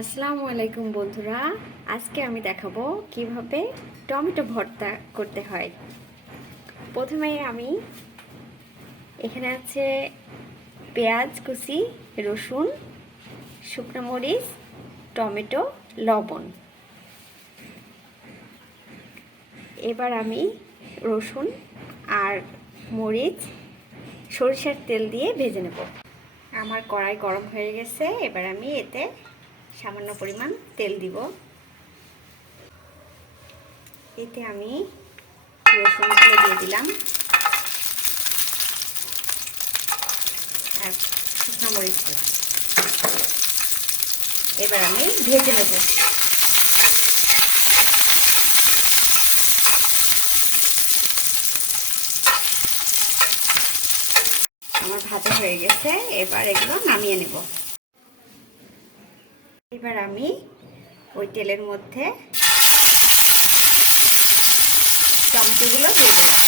আসসালামু আলাইকুম বন্ধুরা, আজকে আমি দেখাবো কিভাবে টমেটো ভর্তা করতে হয়। প্রথমে আমি এখানে আছে পেঁয়াজ কুচি, রসুন, শুকনো মরিচ, টমেটো, লবণ। এবার আমি রসুন আর মরিচ সরিষার তেল দিয়ে ভেজে নেব। আমার কড়াই গরম হয়ে গেছে, এবার আমি এতে সামান্য পরিমাণ তেল দিব। এতে আমি রসুনগুলো দিয়ে দিলাম আর শুকনো মরিচ। এবার আমি ভেজে নেব। আমার ভাজা হয়ে গেছে, এবার এগুলো নামিয়ে নেব। এবার আমি ওই তেলের মধ্যে টমেটোগুলো দিয়ে দিলাম।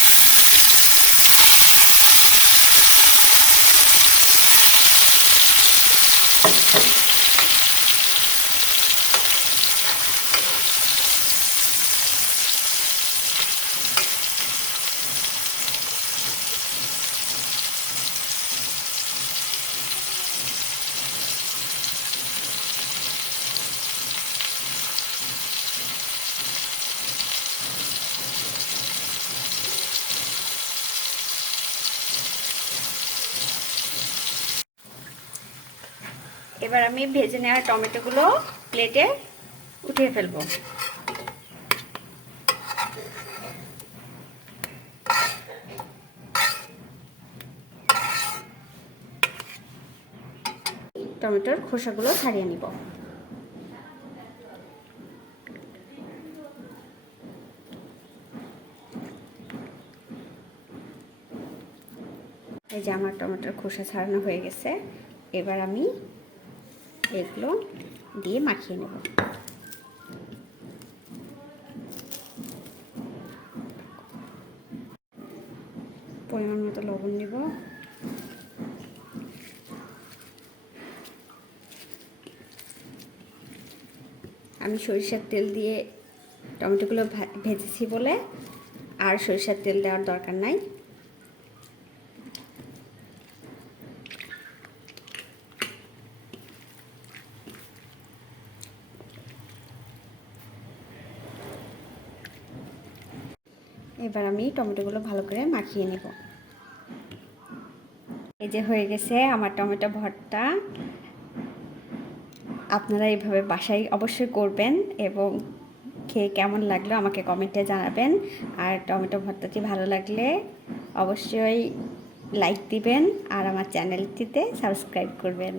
এবার আমি ভেজে নেওয়া টমেটোগুলো প্লেটে উঠিয়ে ফেলবো। টমেটোর খোসাগুলো ছাড়িয়ে নিব। এই যে আমার টমেটোর খোসা ছাড়ানো হয়ে গেছে, এবার আমি এগুলো দিয়ে মাখিয়ে নেব। পরিমাণ মতো লবণ নেব। আমি সরিষার তেল দিয়ে টমেটোগুলো ভেজেছি বলে আর সরিষার তেল দেওয়ার দরকার নাই। এবার আমি টমেটোগুলো ভালো করে মাখিয়ে নেব। এই যে হয়ে গেছে আমার টমেটো ভর্তা। আপনারা এইভাবে বাসায় অবশ্যই করবেন এবং খেয়ে কেমন লাগলো আমাকে কমেন্টে জানাবেন। আর টমেটো ভর্তাটি ভালো লাগলে অবশ্যই লাইক দিবেন আর আমার চ্যানেলটিতে সাবস্ক্রাইব করবেন।